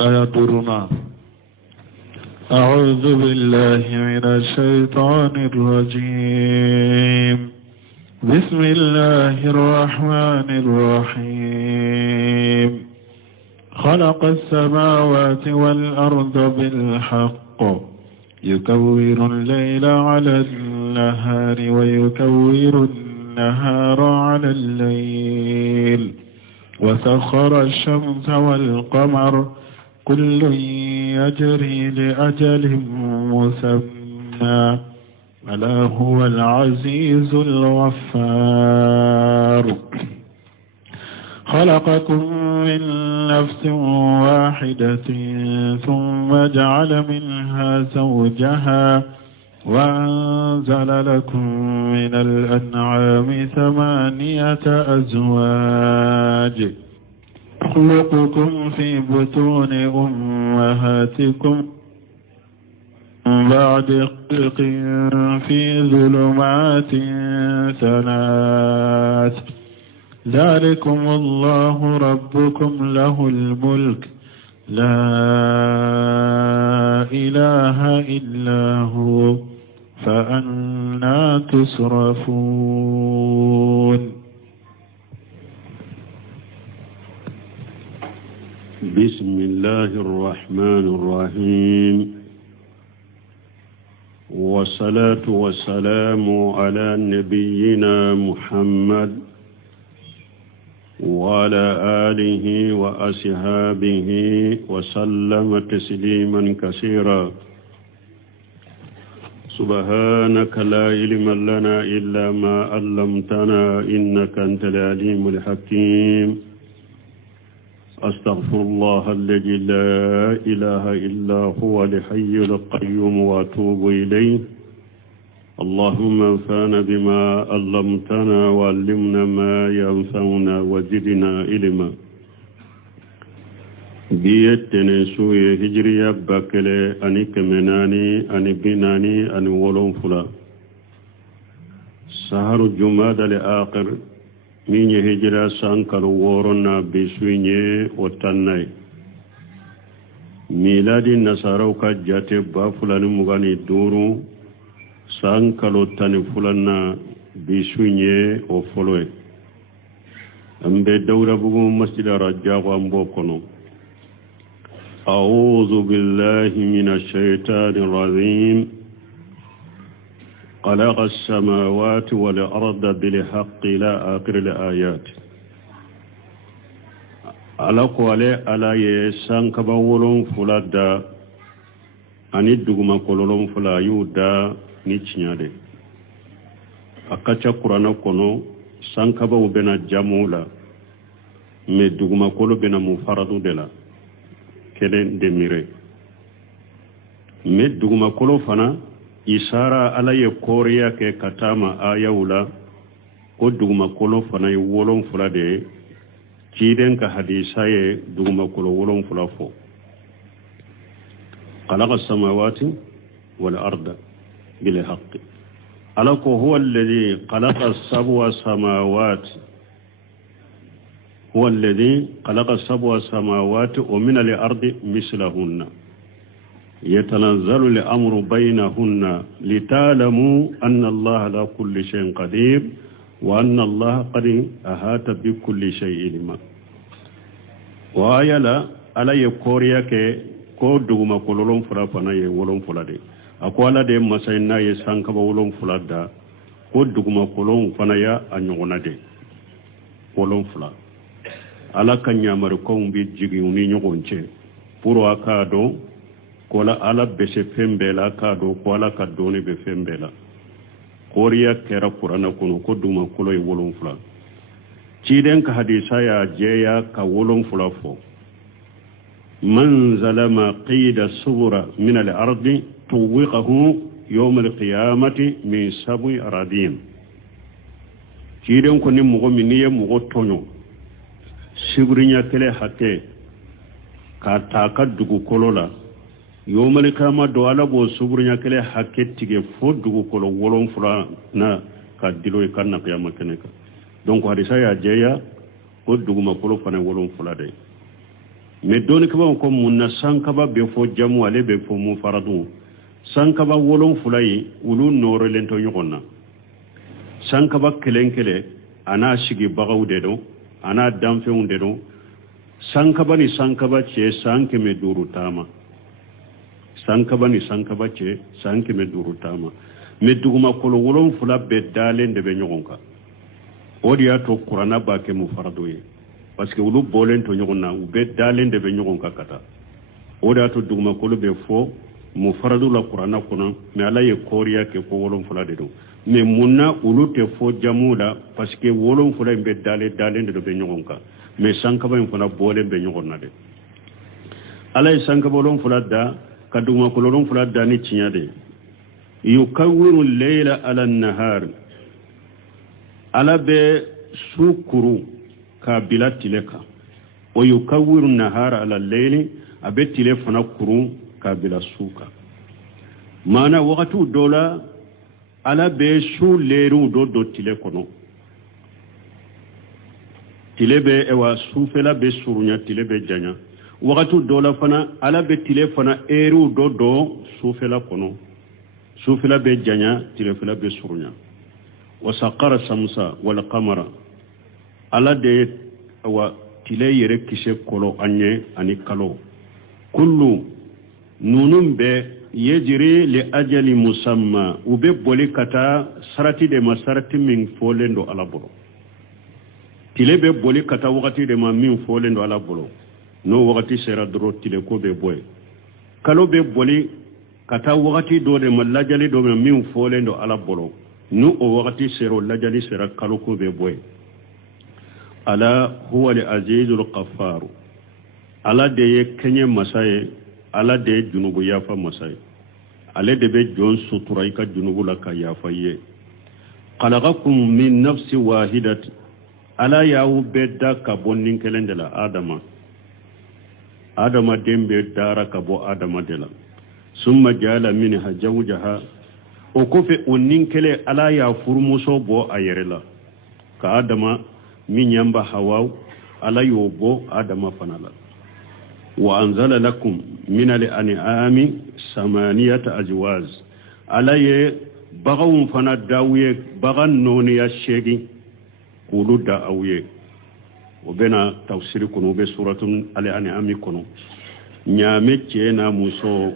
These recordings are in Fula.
أيضرنا. أعوذ بالله من الشيطان الرجيم. بسم الله الرحمن الرحيم. خلق السماوات والأرض بالحق يكور الليل على النهار ويكور النهار على الليل وسخر الشمس والقمر كل يجري لأجل مسمى ألا هو العزيز الغفار. خلقكم من نفس واحدة ثم جعل منها زوجها وأنزل لكم من الأنعام 8 أزواج يخلقكم في بطون أمهاتكم بعد خلق في ظلمات 3 ذلكم الله ربكم له الملك لا إله إلا هو فأنى تصرفون. بسم الله الرحمن الرحيم. والصلاة والسلام على نبينا محمد وعلى آله وأصحابه وسلم تسليما كثيرا. سبحانك لا علم لنا إلا ما علمتنا إنك أنت العليم الحكيم. أستغفر الله الذي لا إله إلا هو الحي القيوم وأتوب إليه. اللهم انفعنا بما علمتنا وعلمنا ما ينفعنا وزدنا علما. بيتنا سوء هجرية بكلة أني كمناني أني بناني أني ولون فلا سهر الجماد الآخر من هجرة سانكال وورنا بسويني وطناي ميلاد النصارى كجاتب بافلان مغاني دورو سانكالو تاني فلانا بسويني وفلوي أمبي دورة بغو مسجد رجاق وامبوكونو. أعوذ بالله من الشيطان الرجيم. خلق السماوات والأرض بالحق إلى آخر الآيات. على قولي على يسان كباولون فلادا أني دوغما كولون فلا يودا نيتشنيادي أكاچا قرآن كونو سان كباو بنا جامولا مي دوغما كولو بنا مفردو دلا كلين دميري مي دوغما كولو فنا isara ala ye koriya ke katama ayawula ko duguma kolo fana ye wolon fula de ciden ka hadisa ye duguma kolo wolon fula fo. khalaqa samawati wal arda bil haqqi ala ko huwa alladhi khalaqa sab'a samawati huwa alladhi khalaqa sab'a samawati wa min al ardi mislahunna يتنزل الأمر بينهن لتعلموا أن الله على كل شيء قدير وأن الله قد أحاط بكل شيء علما. وآية لا على يكوريا كو دوما كولون فلا فنا يولون فلا دي أقوالا دي مساينا يسانك بولون فلا دا كو دوما كولون فنا يا أنيونا دي ولون فلا على كان يامركم بيجيوني نيوغونچه pour akado kola ala bese fembela kado kola kadoni be fembela koriya kera qur'ana kuno ko duma koloy wolon fula ciden ka hadisa ya jeya ka wolon fula fo man zalama qida subura min al-ardi tuwiqahu yawm al-qiyamati min sab'i aradin ciden ko ni mugo miniye mugo tonyo sigurinya tele hatte ka taka dugu kolola yomali kama do ala bo suburnya kele haketige fo dugu kolo wolon fura na ka dilo e kanna qiyamah keneka donc hadisa ya jeya ko dugu makolo fana wolon fura de me doni kaba ko munna sankaba be fo jamu ale be fo mu faradu sankaba wolon fulai ulu noro lento nyogonna sankaba kelenkele ana shigi bagawde do ana damfeunde do sankaba ni sankaba ce sanke me duru tama sankaba ni sankaba ce sanke me duru tama me duguma kolo wolon fula be dalen de be nyogonka odiya to qur'ana ba ke mu farado ye parce que ulu bolen to nyogonna u be dalen de be nyogonka kata odiya to duguma kolo be fo mu farado la qur'ana kono me ala ye koriya ke ko wolon fula de do me munna ulu te fo jamula parce que wolon fula be dalen de be nyogonka me sankaba en fana bolen be nyogonna de ala ye sankaba wolon fula da ka duguma kolo wolon fula da ni tinyade yukawiru leyla ala nahar ala be sukuru ka bila tile kan o yukawiru nahara ala leyli a be tile fana kuru ka bila suka mana wakati dola ala be su leru do tile kono tile be ewa sufela be surunya tile be janya wakati dola fana ala be tile fana eru do sufela kono sufila be janya tilefila be surunya wa saqara samsa wal qamara ala de wa tile yere kise kolo anye ani kalo kullu nunum be yejri li ajali musamma ube boli kata sarati de masarati min folendo ala bolo tile be boli kata wakati de ma min folendo ala bolo no wakati sera dro tile ko be boy kalo be boli kata wakati do de malajali do min folendo ala bolo nu o wakati sero lajali sera kalo ko be boy ala huwa al azizul qaffar ala de ye kenye masaye ala de junubu yafa masaye ale de be jon sutura ka junubu la ka yafa ye khalaqakum min nafsi wahidati ala yawu bedda ka bonnin kelendela adama dembe dara ka bo adama dela summa jala minha zawjaha o ko fe onnin kele ala ya furmuso bo ayerela ka adama min yamba hawa ala yo bo adama fanala wa anzala lakum min al-an'ami samaniyata azwaj ala ye bagawun fana dawiye bagan noni ya shegi kulu da awye o bena tafsiri kono be suratun al-an'ami kono nyame cena muso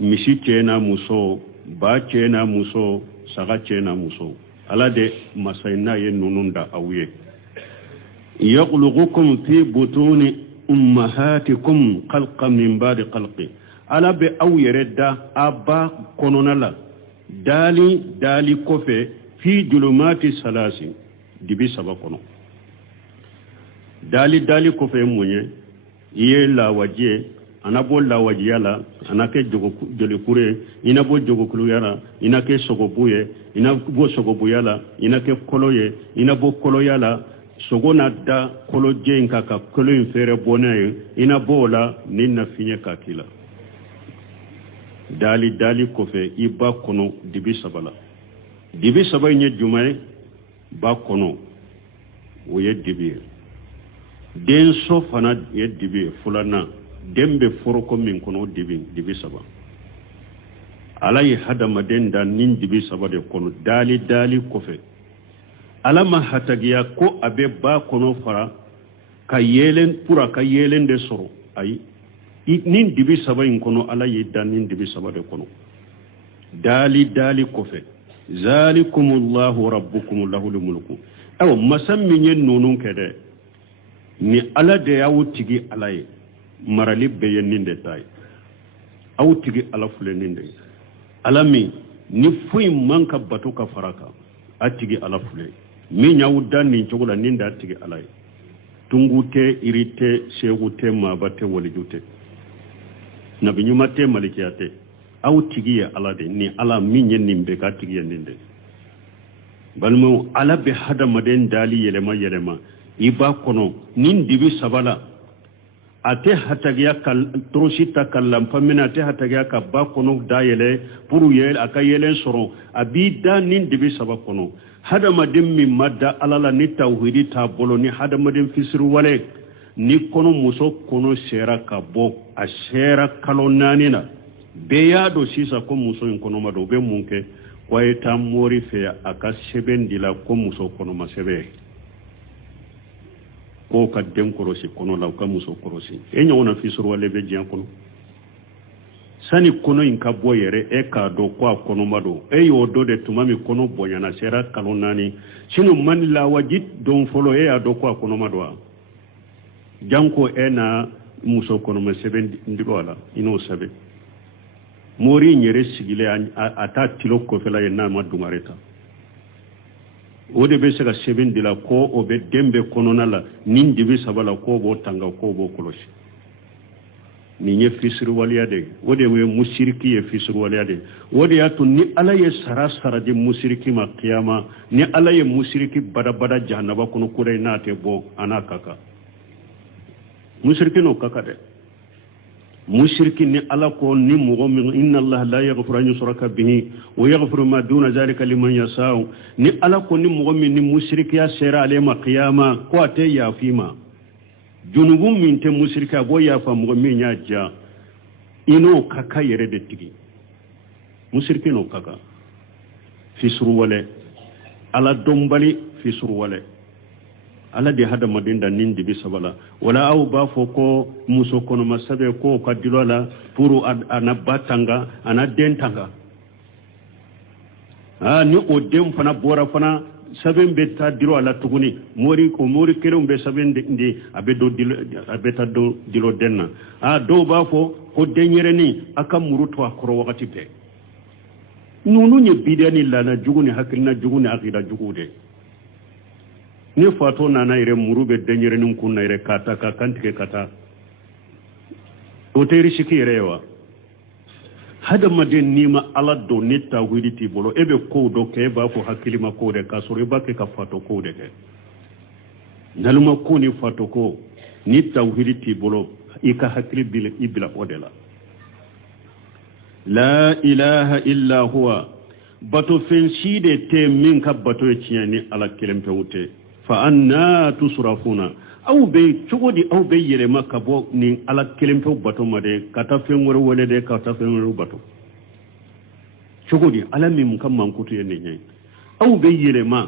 misi cena muso ba cena muso saga cena muso ala de masayna ye nununda awye yakhluqukum fi butuni ummahatikum khalqan min ba'di khalqi ala be awyereda aba kononala dali kofe fi julumati salasi dibi sabakono dali kofe munye ye la waje anabo la wajiyala anake joli kure inabo jogokulu yala inake sogobuye inabo sogobuyala inake koloye inabo koloyala sogona da kolo jenka ka kolo infere bonaye inabo la ninna finye kakila dali kofe iba kono dibi saba nye jumae ba kono oye dibi den so fana ye dibi fulana dembe foroko min kono dibi saba alayi hadamaden da nin dibi saba de kono dali kofe alama hatagiya ko abe ba kono fara ka yelen de soro ayi nin dibi saba in kono alayi da nin dibi saba de kono dali kofe zalikumullahu rabbukum lahul mulku aw masammin yen nonun kede ni ala de yawo tigi alaye marali beye ninde tay aw tigi ala fule ninde alami ni fuy manka batu ka faraka atigi ala fule mi nyawda ni jogola ninde atigi alaye tungute irite segute mabate walijute nabi nyumate malikiyate aw tigi ya ala de ni ala min yen nimbe ka tigi ya ninde balmo ala be hadamaden dali yelema iba kono nin dibi sabala ate hatagiya kal trosita kallam pamina ate hatagiya ka ba kono dayele puru yel aka yelen soro abida nin dibi saba kono hadamaden mi madda alala ni tawhidi ta bolo ni hadamaden fisiru wale ni kono muso kono sera ka bɔ a sera kalo 4 na bɛɛ y'a dɔn sisan ko muso in kɔnɔma don u bɛ mun kɛ ko a ye taa mori fɛ a ka sɛbɛn di la ko muso kɔnɔma sɛbɛn ko ka den kɔrɔsi kɔnɔ la u ka muso kɔrɔsi e ɲɔgɔnna fisuruwale bɛ diɲɛ kɔnɔ sani kɔnɔ in ka bɔ yɛrɛ e k'a dɔn ko a kɔnɔma don e y'o dɔn de tuma min kɔnɔ bɔnyana sera kalo 4 sinu mani lawaji don fɔlɔ e y'a dɔn ko a kɔnɔma don wa janko e na muso kɔnɔma sɛbɛn diro a la i n'o sɛbɛn mori in yɛrɛ sigilen a t'a tilo kɔfɛla ye n'a ma dungare ta o de bɛ se ka sɛbɛn di la ko o bɛ den bɛ kɔnɔna la nin dibi 3 la k'o b'o tanga k'o b'o kɔlɔsi nin ye fisuruwaleya de o de ye musiriki ye fisuruwaleya de o de y'a to ni ala ye sara di musiriki ma kiyama ni ala ye musiriki badabada jahanaba kɔnɔ kura n'a tɛ bɔ a n'a ka kan musiriki n'o ka kan dɛ musiriki ni ala ko ni mɔgɔ min inna allaha la yaghfiru an yushraka bihi wa yaghfiru ma duna zalika liman yasha'u ni ala ko ni mɔgɔ min ni musirikiya sera ale ma kiyama ko a tɛ yafi ma junubu min tɛ musiriki a b'o yafa mɔgɔ min y'a ja i n'o ka kan yɛrɛ de tigi musiriki n'o ka kan fisuruwale ala dɔnbali fisuruwale ala de hadamaden da nin dibi 3 la wala aw b'a fɔ ko muso kɔnɔma sɛbɛ ko ka dilo la pour ana ba tanga ana den tanga ni o den fana bɔra fana sɛbɛn bɛ taa dilo a la tuguni mori kelenw bɛ sɛbɛn di a bɛ taa dilo den na dɔw b'a fɔ ko denyɛrɛnin a ka muru to a kɔrɔ wagati bɛɛ ninnu ye bidiya ni laada jugu ni hakilina jugu ni akida jugu de ni fato nana yɛrɛ muru bɛ denyɛrɛnin kun na yɛrɛ ka ta ka kantigɛ ka taa o tɛ risiki yɛrɛ ye wa hadamaden n'i ma ala dɔn ni tawhidi t'i bolo e bɛ kow dɔ kɛ e b'a fɔ hakilima kow de k'a sɔrɔ i b'a kɛ ka fato kow de kɛ nalima ko ni fato ko ni tawhidi t'i bolo i ka hakili i bila o de la la ilaha illa huwa bato fɛn si de tɛ min ka bato ye tiɲɛ ni ala kelen pewu tɛ fa anna tusrafuna aw bɛ cogo di aw bɛ yɛlɛma ka bɔ nin ala kelen pewu bato ma de ka taa fɛn wɛrɛ wele de ka taa fɛn wɛrɛ bato cogo di ala min ka mankutu ye nin ye aw bɛ yɛlɛma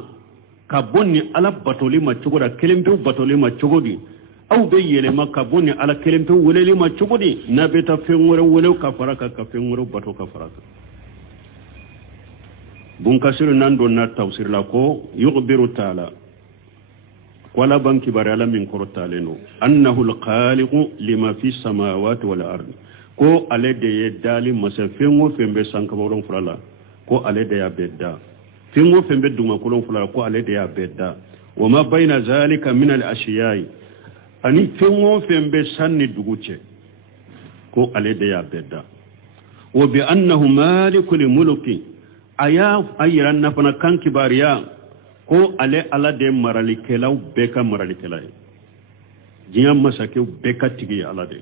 ka bɔ nin ala batoli ma cogo da kelen pewu batoli ma cogo di aw bɛ yɛlɛma ka bɔ nin ala kelen pewu weleli ma cogo di n'a bɛ taa fɛn wɛrɛ wele ka fara kan ka fɛn wɛrɛ bato ka fara kan bunkasiru nan don na tafsir la ko yughbiru ta'ala wala ban kibari ala min korotalen no annahu alkhaliqu lima fi samawati wal ardi ko ale de ye dali masa fengo fembe sankabolon fulala ko ale de ya bedda fengo fembe duma kolon fulala ko ale de ya bedda wama bayna zalika min al ashiyai ani fengo fembe sanni duguce ko ale de ya bedda wa bi annahu malikul mulki aya ayiran nafana kan kibariya ko ale ala de maralikelaw bɛɛ ka maralikela ye diɲɛ masakew bɛɛ ka tigi ye ala de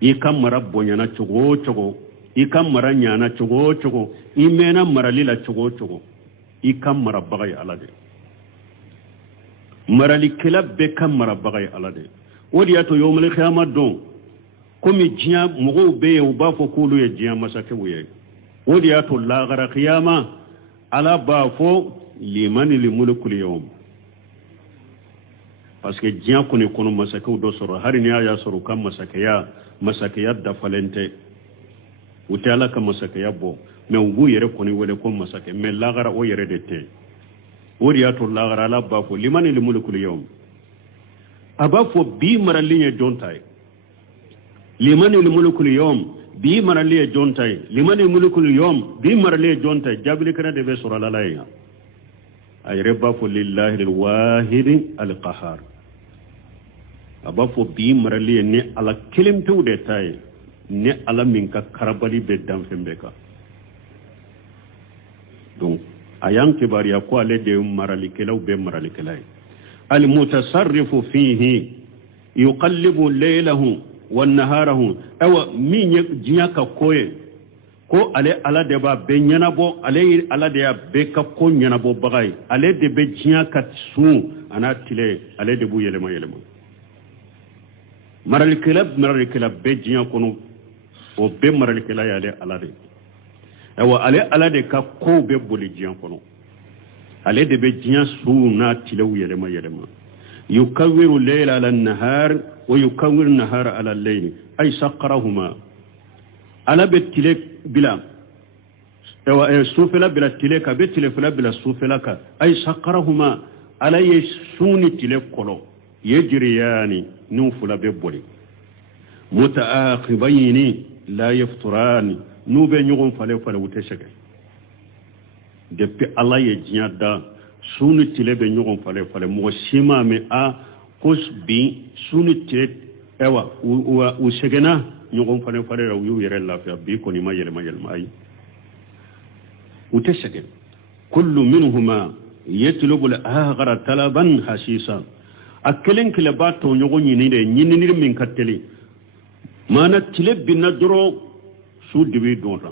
i ka mara bonyana cogo o cogo i ka mara ɲana cogo o cogo i mɛnna marali la cogo o cogo i ka marabaga ye ala de maralikela bɛɛ ka marabaga ye ala de o de y'a to yawmal qiyama don komi diɲɛ mɔgɔw bɛ yen u b'a fɔ k'olu ye diɲɛ masakew ye o de y'a to lagara qiyama ala b'a fɔ limani limulukul yawm parce que diɲɛ kɔni kɔnɔ masakew dɔ sɔrɔ hari ni y'a sɔrɔ u ka masakɛya dafalen tɛ u tɛ ala ka masakɛya bɔ mɛ u b'u yɛrɛ kɔni wele ko masakɛ mɛ lagara o yɛrɛ de tɛ o de y'a to lagara ala b'a fɔ limani limulukul yawm a b'a fɔ bi marali ye jɔn ta ye limani limulukul yawm bi marali ye jɔn ta ye limani limulukul yawm bi marali ye jɔn ta ye jaabili kɛnɛ de bɛ sɔrɔ ala ye a yɛrɛ b'a fɔ lillahi alwahidi alqahar a b'a fɔ bi marali ye ni ala kelen pewu de ta ye ni ala min ka karabali bɛ danfɛn bɛɛ kan donc a y'an kibariya ko ale de ye maralikɛlaw bɛɛ maralikɛla ye almutasarrifu fihi yuqallibu laylahu wannaharahu awa min ye diɲɛ ka ko ye ko ale ala de b'a bɛɛ ɲɛnabɔ ale ala de y'a bɛɛ ka ko ɲɛnabɔbaga ye ale de bɛ diɲɛ ka sun a n'a tile ale de b'u yɛlɛma yɛlɛma maralikela be diɲɛ kɔnɔ o be maralikela ye ale ala de awa ale ala de ka kow bɛ boli diɲɛ kɔnɔ ale de bɛ diɲɛ suw n'a tilew yɛlɛma yɛlɛma yukawiru layla ala nahar wa yukawiru nahara ala layli ay sakarahuma ala bɛ tile bila sufɛla bila tile ka bɛ tilefɛla bila sufɛla kan ay sakarahuma ala ye sun ni tile kɔlɔ yajriyani n'u fila bɛ boli mutaaqibayni la yafturani n'u bɛ ɲɔgɔn falen u tɛ sɛgɛn depuis ala ye diɲɛ da sun ni tile bɛ ɲɔgɔn falen mɔgɔ si m'a mɛn ko bi sun ni tile u sɛgɛnna ɲɔgɔn falen la u y'u yɛrɛ lafiya bi kɔni ma yɛlɛma ayi u tɛ sɛgɛn kullu minhuma yatlubu al-akhara talaban hasisa a kelen kelen b'a tɔ ɲɔgɔn ɲini de ɲinini min ka teli maana tile binna dɔrɔn su dibi dɔnna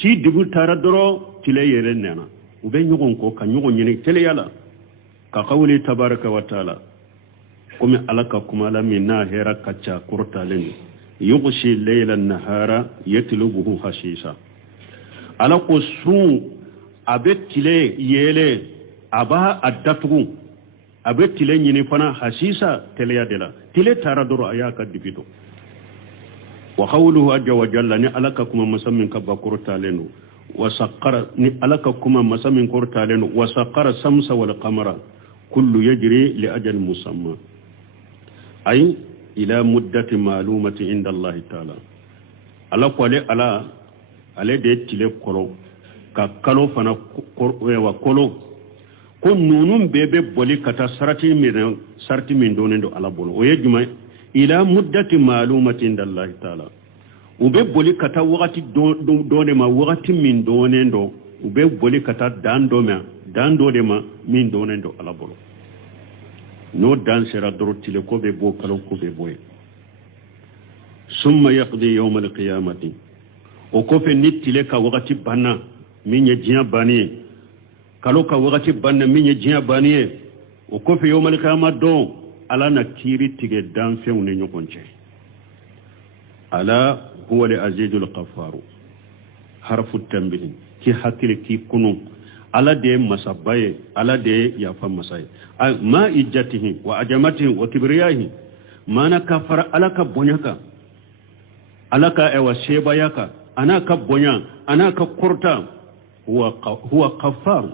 si dibi taara dɔrɔn tile yɛrɛ nɛna u bɛ ɲɔgɔn kɔ ka ɲɔgɔn ɲini teliya la ka kawuli tabaraka wa taala komi ala ka kuma la min n'a hɛra ka ca kɔrɔtalen yughshi layla nahara yatlubuhu hasisa ala ko sun a bɛ tile yɛlɛ a b'a datugu a bɛ tile ɲini fana hasisa teliya de la tile taara dɔrɔn a y'a ka dibi dɔn wa qawluhu azza wa jalla ni ala ka kuma masa min ka ba kɔrɔtalen don wa saqqara ni ala ka kuma masa min kɔrɔtalen don wa saqqara samsa wal qamara kullu yajri li ajal musamma ay ila muddati ma'lumati inda Allah ta'ala ala ko ale de tile kɔrɔ ka kalo fana wa kolo ko nunun bɛɛ bɛ boli ka taa sarati min donen don ala bolo o ye jumɛn ila muddati ma'lumati inda Allah ta'ala u bɛ boli ka taa wagati dɔ de ma wagati min donen don u bɛ boli ka taa dan dɔ de ma min donen don ala bolo n'o dan sera dɔrɔn tile ko bɛ bɔ kalo ko bɛ bɔ yen summa yaqdi yawm al-qiyamati o kɔfɛ ni tile ka wagati banna min ye diɲɛ banni ye kalo ka wagati banna min ye diɲɛ banni ye o kɔfɛ yawm al-qiyama don ala na kiiri tigɛ danfɛnw ni ɲɔgɔn cɛ ala huwa al-azizul ghaffar harfu tanbih ki hakili ki kunu ala de masaba ye ala de yafa masa ye ma ijjatihi wa ajamatihi wa kibriyahi mana ka fara ala ka bonya ka ala ka ewa sebaya ka ana ka bonya ana ka korta huwa ghaffar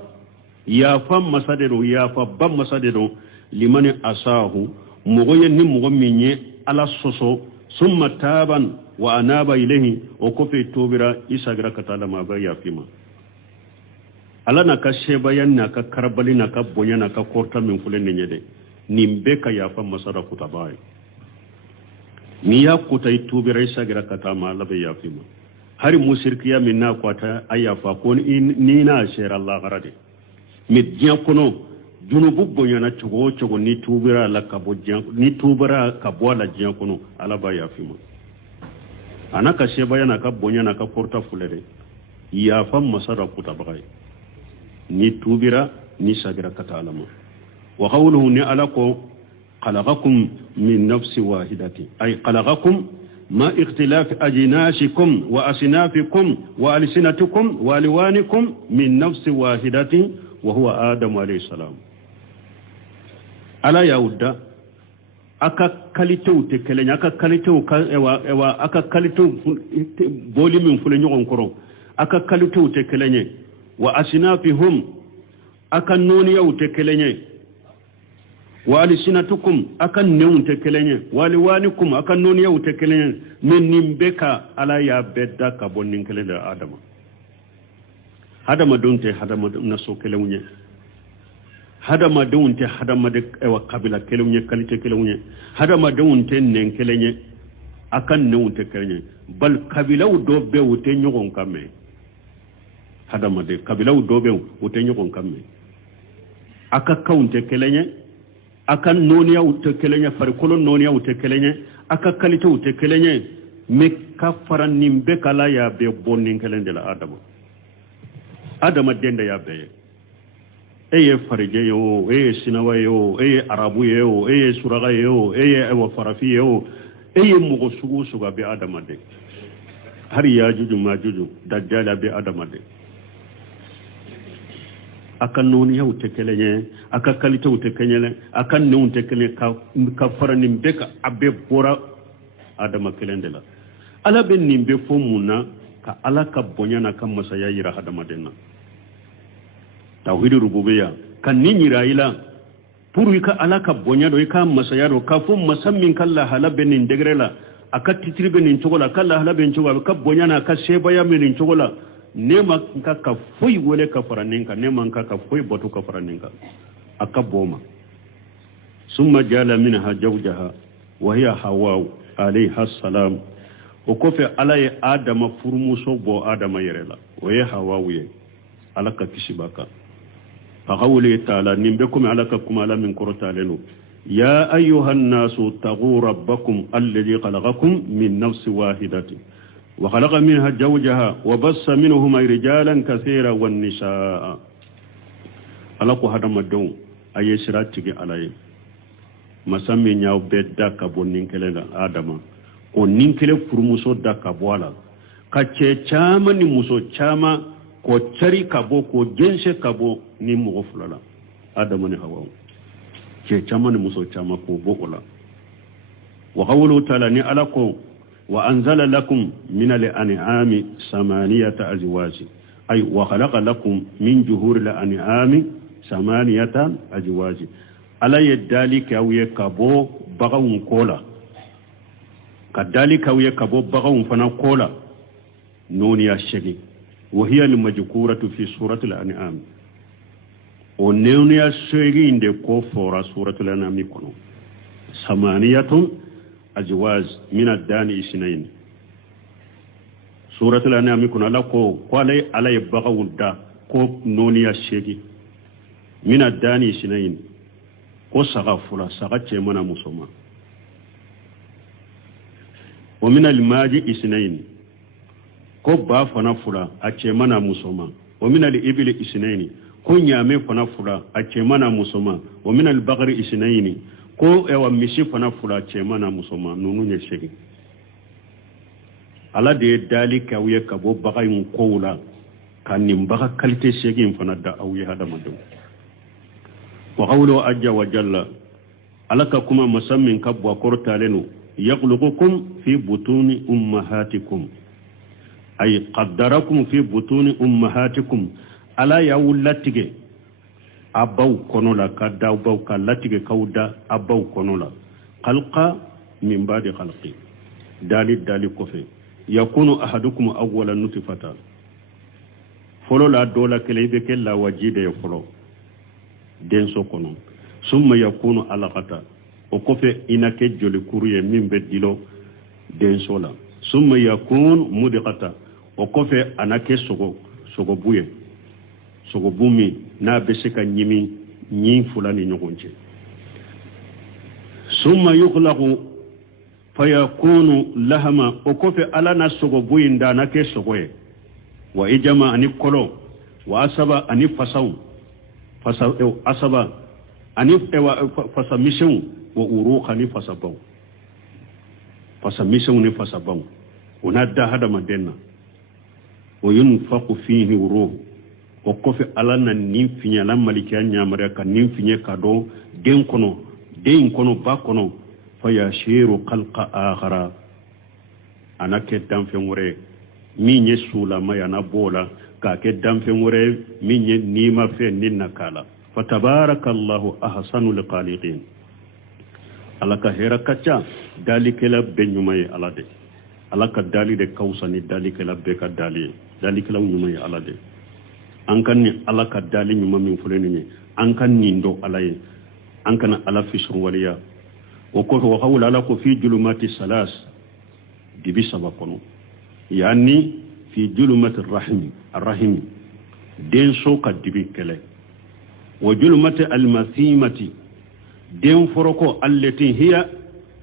yafa masa de do yafa ba masa de do limani asahu mogoye ni mogo minye ala soso summa taban wa anaba ilayhi o kofe tobira isagira katala ma ba yafima ala na ka shebayan na ka karbali na ka bonya na ka korta min fulen ne nyede nimbe ka yafa masara kutabai ni ya kutai tobira isagira katama la ba yafima hari musirkiya min na kwata ayafa ko ni na shera Allah garade mi diya kono junubu bonyana cogo ni tubira la ka bojjan ni tubira ka bola jiyan kono ala ba yafima anaka shebayana ka bonyana ka porta fulere yafa masara kutabai ni tubira ni sagira kata alama wa qawluhu ni alako khalaqakum min nafsi wahidati ay khalaqakum ma ikhtilaf ajnasikum wa asnafikum wa alsinatikum wa alwanikum min nafsi wahidatin wa huwa adam alayhi salam ala yauda aka kalitew te kelenya aka kalitew aka kalitew boli min fule nyogon koro aka kalitew te kelenye wa asnafihum aka noniyaw te kelenye wa alsinatukum aka newn te kelenye wa liwanikum aka noniyaw te kelenye min nimbeka ala ya bedda ka bonnin kelele adama donte hadama naso kelenye hadama donte hadama de ewa kabila kelenye kalite kelenye hadama donte nen kelenye akan newunte kelenye bal kabilaw do be wote nyogon kamme hadama de kabilaw do be wote nyogon kamme aka kaunte kelenye akan noniya wote kelenye far kolon noniya wote kelenye aka kalite wote kelenye me kafara nimbe kala ya be bonnin kelende la adama denda ya be eye farije yo eye sinawa yo eye arabu yo eye suraga yo eye ewa farafi yo eye mogo sugu suga be adama de har yajuju majuju dajjal be adama de aka noni yaw tekelenye aka kalite u tekenyele aka neun tekele ka faranim beka abe bora adama kelendela ala be nimbe fo munna ka ala ka bonyana ka masaya yira adama denna tawhid rububiyya kan ni nyiraila puru ka ala ka bonyado ka masaya ro ka fo masammin kala hala benin degrela aka titribe nin chogola kala hala ben chogola ka bonyana ka sebaya min chogola nema ka foyi wole ka faraninka nema ka foyi botu ka faraninka aka boma summa jala minha zawjaha wa hiya hawa alayha salam o kofe alaye adama furmuso bo adama yerela o ye hawa wiye alaka kishibaka faqawli ta'ala nimbe kum alaka kuma ala min qurtalenu ya ayyuhan nasu taqu rabbakum alladhi khalaqakum min nafsin wahidatin وخلق منها زوجها وبث منهما رجالا كثيرا والنساء alako hadama don aye siratigi alaye masami nyaaw be daka bon ninkele la adama o ninkele furmuso daka boala ka ce chama ni muso chama ko cari kabo ko gense kabo ni mo fulala adama ni hawa ce chama ni muso chama ko bokola wa qawlu ta'ala ni alako وأنزل لكم من الأنعام 8 أزواج أي وخلق لكم من جهور الأنعام 8 أزواج ألا يدالك أو يكبو بغون كولا كذلك أو يكبو بغون فنا كولا نوني الشقي وهي المذكورة في سورة الأنعام ونوني الشقي عند كفر سورة الأنعام كنو 8 أزواج من الداني سنين سورة الأنعام يكون على قال على يبغوا الدا كو نونيا الشيخي من الداني سنين كو سغفلا سغت منا مسوما ومن الماجي سنين كو بافنا فلا أتشمنا مسوما ومن الإبل سنين كو نيامي فنا فلا أتشمنا مسوما ومن البقر سنين ko ewa misi fana fula cemana musoma nunu nye shegi ala de dali ka wiye ka bo bagay mu kowla kan nim baga kalite shegi fana da awiye hada madu wa qawlu ajja wa jalla alaka kuma musammin kabwa kortalenu yakhluqukum fi butuni ummahatikum ay qaddarakum fi butuni ummahatikum ala yawlatige abaw konola kadda abaw kalatige kawda abaw konola khalqa min ba'di khalqi dali kofe yakunu ahadukum awwala nutfata folo la dola kelebe kella wajide folo denso kono summa yakunu alaqata o kofe inake joli kuruye min bedilo denso la summa yakunu mudqata o kofe anake sogo buye sogo bumi na beseka nyimi nyi fulani nyogonje summa yukhlaqu fayakunu lahama okofe ala na sogo buyinda na ke sogoye wa ijama ani kolo wa asaba ani fasaw asaba ani fasa mission wa uruqa ni fasabaw fasa mission ni fasabaw unadda hada madenna wa yunfaqu fihi uruhu o kofe ala na nin finya la malikiya nyamare ka nin finye ka do den kono ba kono fa yashiru khalqa akhara anake damfe ngore minye sula mayana bola ka ke damfe ngore minye nima fe ninna kala fa tabarakallahu ahsanul khaliqin alaka hera kacha dalikela benyumay alade alaka dali de kausani dalikela beka dalikela nyumay alade an kan ni ala ka dali nyuma min fuleni ni an kan ni ndo alaye an kana ala fisru waliya wa ko wa hawla ala ko fi julumati salas dibi sabakono yani fi julumati arrahim den so ka dibi kele wa julumati almathimati den foroko allati hiya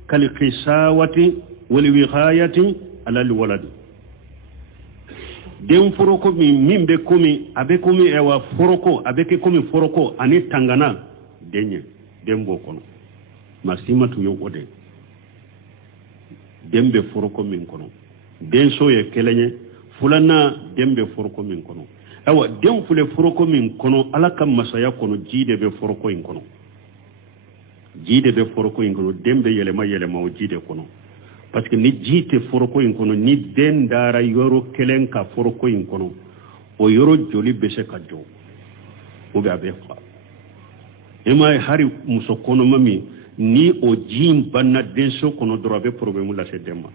kal qisawati wal wiqayati ala alwalad den foroko min be komi abe komi ewa foroko abe ke komi foroko ani tangana denye dembo kono masimatu yo ode dembe foroko min kono den so ye kelenye fulana dembe foroko min kono awa den fule foroko min kono ala kam masaya kono jide be foroko in kono jide be foroko in kono dembe yelema o jide kono parce que ni jite foroko in kono ni den dara yoro kelen ka foroko in kono o yoro joli be se ka jo o be abe fa ema hari muso kono mami ni o jim banna den so kono drobe problème la se demma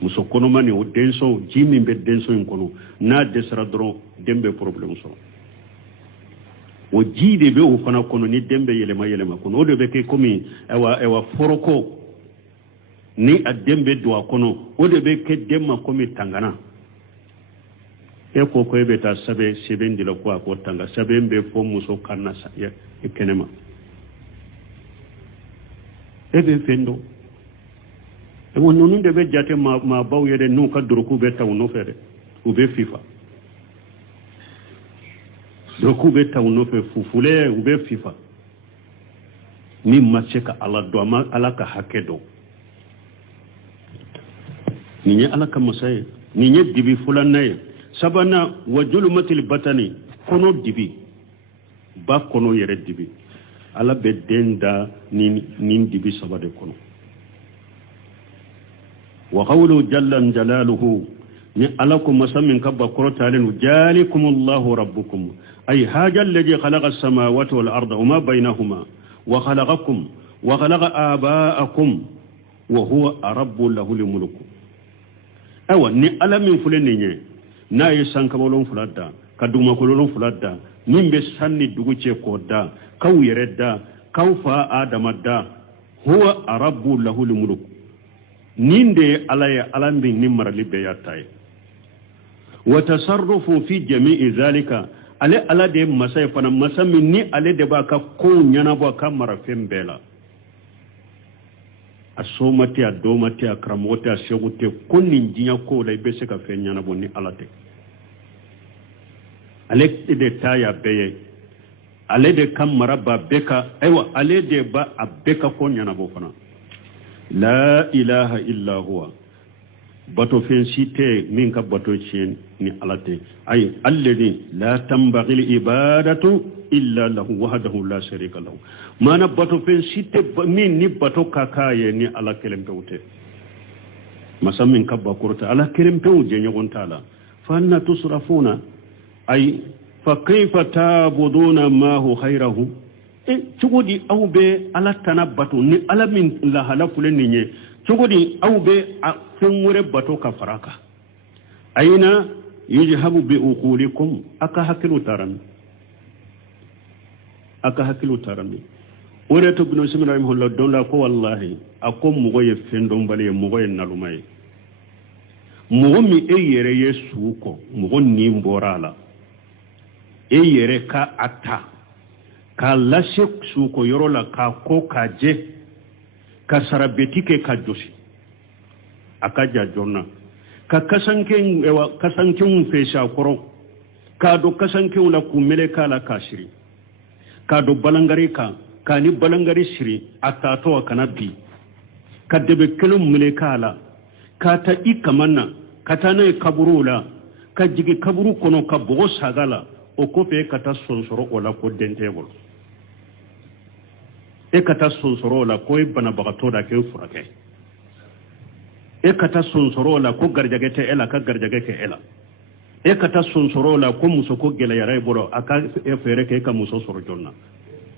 muso kono mani o den so jimi be den so in kono na desra dro dembe problème so o jiide be o fana kono ni dembe yelema kono o de be ke komi ewa foroko ni a dembe do kono o de be ke demma komi tangana e ko be ta sabe sebendi la ko tanga sabe be fo muso kanna sa ya e kenema e be fendo e won non de be jate ma baw yede no ka doroku be taw no fere u be fifa doroku be taw no fe fufule u be fifa ni macheka ala do ma ala ka hakedo ni nya ala ka musay ni nya dibi fulanaye sabana wajulumatil batani kono dibi ba kono yere dibi ala be denda nin dibi sabade kono wa qawlu jalla jalaluhu ni alakum masamin kabba korotalen jalikumullahu rabbukum ay haja alladhi khalaqa as-samawati wal arda wama bainahuma wa khalaqakum wa khalaqa aba'akum wa huwa rabbu lahul mulku awa ni alamin fuleni nye na yi sankabolon fulada kaduma kolon fulada nimbe sanni duguce ko da kaw yereda kaw fa adama da huwa rabbu lahul mulk ninde alaya alambi nimarali be yatay wa tasarrufu fi jami'i zalika ala de masay fana masami ni ale de baka ko nyana bo kamara fembela asomati adomati akramoti asegute konni njinya ko lay be se ka fe nyana bo ni alate ale de taya beye ale de kamara ba beka aywa ale de ba abeka ko nyana bo fana la ilaha illa huwa bato fen site min ka bato cien ni alate ay alladhi la tambaghi al ibadatu illa lahu wahdahu la sharika lahu mana bato fen site min ni bato kakaye ni ala kelem tawte masamin kabba kurta ala kelem tawje nyagon taala fa anna tusrafuna ay fa kayfa ta'buduna ma hu khayrahu cogodi awbe ala tanabatu ni ala min la halafule ninye cogodi awbe fenwure bato ka faraka aina yujhabu bi uqulikum aka hakilu tarami ore to bino simira im hollo don la ko wallahi akom mugo ye fendon bale mugo ye nalumay mugo mi eyere yesuko mugo ni mborala eyere ka atta ka lashe su ko yoro la ka ko ka je ka sarabetike ka josi aka ja jonna ka kasanken fesha koro ka do kasanken la ku mele kala kashiri ka do balangari ka ni balangari shiri atato kana bi ka debe kelum mele kala ka ta ikamanna ka ta ne kaburula ka jigi kaburu kono ka bogo sagala o ko fe ka ta sonsoro wala ko dentebol e kata sonsoro la ko bana bagato da ke furake e kata sonsoro la ko garjage te ela ka garjage ke ela e kata sonsoro la ko muso ko gela yara boro aka e fere ke ka muso soro jonna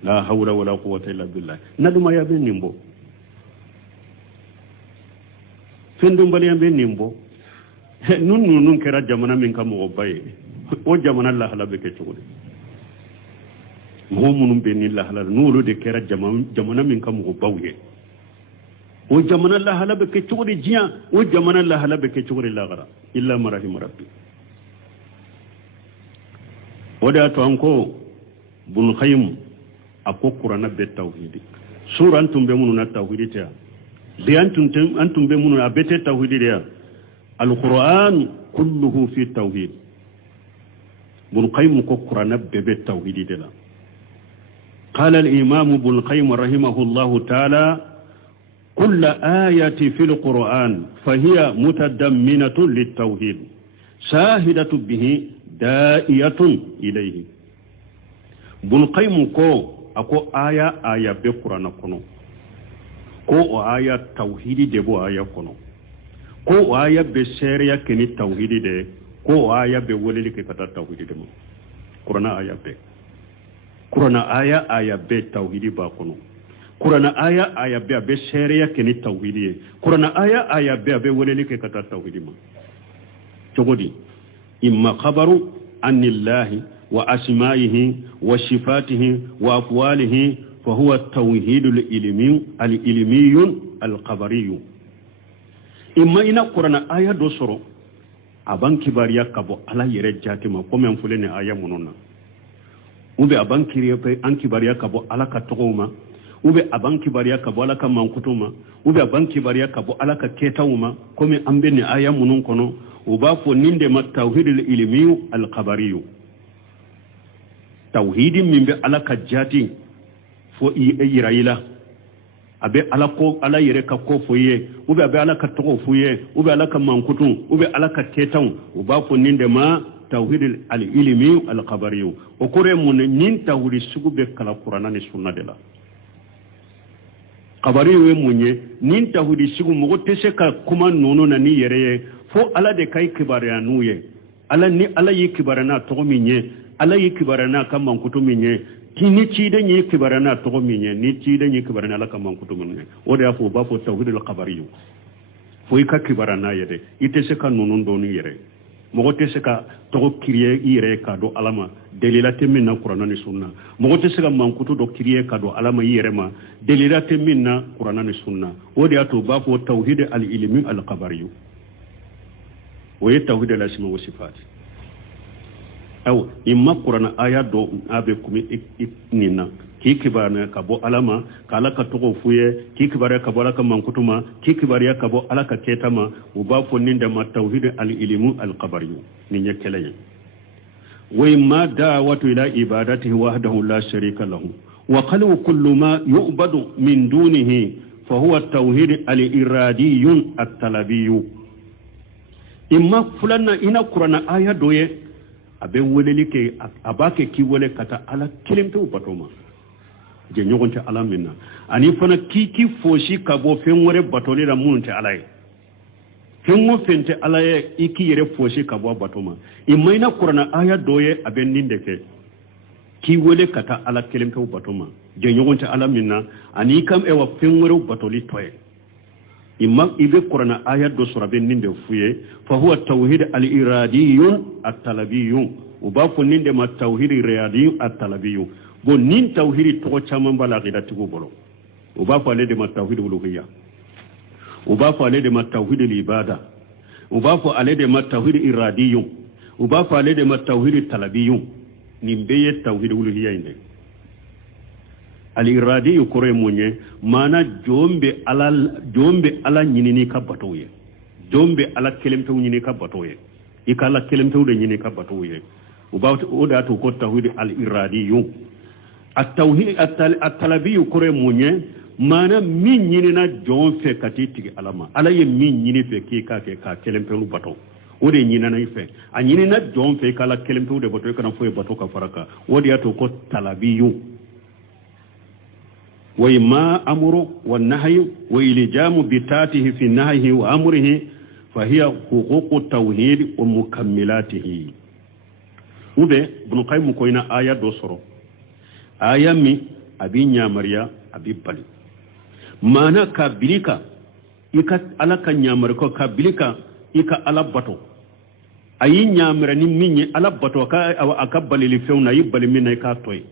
la hawla wala quwwata illa billah naduma ya ben nimbo fendum bali ya ben nimbo nun kera jamana min kam o baye o jamana la hala be ke chugudi mo munum be ni la halal nulu de kera jamana min kam go bawye o jamana la halal be ke chugudi jiya o jamana la halal be ke chugudi la gara illa marahim rabbi oda to anko bun khaym ako qur'ana be tawhid sura antum be mununa tawhid ta bi antum be mununa abete tawhid ya alquran kulluhu fi tawhid bun khaym ko qur'ana be tawhid de la قال الإمام ابن القيم رحمه الله تعالى كل آية في القرآن فهي متضمنة للتوحيد شاهدة به دائية إليه بن قيم كو أكو آية بقرآن كنو كو آية توحيد دبو آية كنو كو آية بسيريا كني توحيد دي كو آية بولي كتا توحيد دمو قرآن آية بي قرآن آية بي توحيد با كنو قرآن آية بي بسيريا كني توحيد قرآن آية بي ولي كتا توحيد ما تقولي إما خبر عن الله وأسمائه وصفاته وأفواله فهو التوحيد العلمي الخبري إما إن القرآن آية دوسرو أبان كباريا كبو على يرجعتي ما كم ينفلني آية منونا ube aban kibariya kabo ala ka togoma ube aban kibariya kabo ala ka mankutuma ube aban kibariya kabo ala ka ketawuma comme ambeni aya munun kono uba fo ninde ma tawhidul ilmi al khabari tawhidin min be ala ka jati fo yirayila abe ala ko ala yere ka ko foye ube abe ala ka togo foye ube ala ka mankutun ube ala ka ketaw uba fo ninde ma tawhid al-ilmi al-khabari o kore mun nin tawhid sugu be kala qur'ana ni sunna de la khabari we munye nin tawhid sugu mo tese ka kuma nono na ni yere fo ala de kai kibara nuye ala ni ala yi kibara na to minye ala yi kibara na kan man kutu minye kini ci da ni kibara na to minye ni ci da ni kibara na ala kan man kutu minye o da fo ba fo tawhid al-khabari fo ka kibara na yede itese ka nono do ni yere mogo te se ka togo kiriye yere ka do alama delila te min na qur'ana ni sunna mogo te se ka mankutu do kiriye ka do alama yere ma delila te min na qur'ana ni sunna o de ato ba fo tawhid al ilmi al khabari o ye tawhid al asma wa sifat aw imma qur'ana aya do abe kumi nina ki kibana ka bo alama kala ka togo fuye ki kibara ka bo alaka mankutuma ki kibariya ka bo alaka ketama uba fo ninde ma tawhid al ilmu al qabari ni nyekele wa imma da'watu ila ibadatihi wahdahu la sharika lahu wa qalu kullu ma yu'badu min dunihi fa huwa tawhid al iradi at talabi imma fulanna ina qur'ana aya doye abe wolelike abake ki wole kata ala kilimtu batoma je nyogonte ala minna ani fana kiki foshi ka bo fen wore batole la munte ala ye fen wo fente ala ye iki yere foshi ka bo batoma imayna qur'ana aya doye aben ninde ke ki wole kata ala kelempe batoma je nyogonte ala minna ani kam e wa fen wore batoli toye imma ibe qur'ana aya do sura ben ninde fuye fa huwa tawhid al iradiyun at talabiyun uba fo ninde ma tawhid iradiyun at talabiyun bon nin tawhidi to chama bala gida tigo bolo o ba fa le de ma tawhid uluhiyya o ba fa le de ma tawhid ibada o ba fa ale de ma tawhid iradiyyu o ba fa le de ma tawhid talabiyyu nimbeye tawhid uluhiyya inde al iradiyyu kore munye mana jombe ala nyinini ka batoye jombe ala kelemte nyinini ka batoye ikala kelemte de nyinini ka batoye o ba o da to ko tawhid al iradiyyu التوحيد الطلبي كره مونيه مانا مين نينا جون في كاتيتي علما على يمين نيني في كي كا كلم بلو باتو ودي نينا ناي في انينا جون في كلا كلم بلو دي باتو كان فوي باتو كفركا ودي اتو كو طلبي وما امر والنهي والجام بتاته في النهي وامره فهي حقوق التوحيد ومكملاته وده ابن قيم كوينا ايه دوسرو aya mi abi nyamariya abi bali mana ka bilika ika ala ka nyamar ko ka bilika ika ala bato ayi nyamara ni minye ala bato ka aka bali li feuna yi bali minay ka toy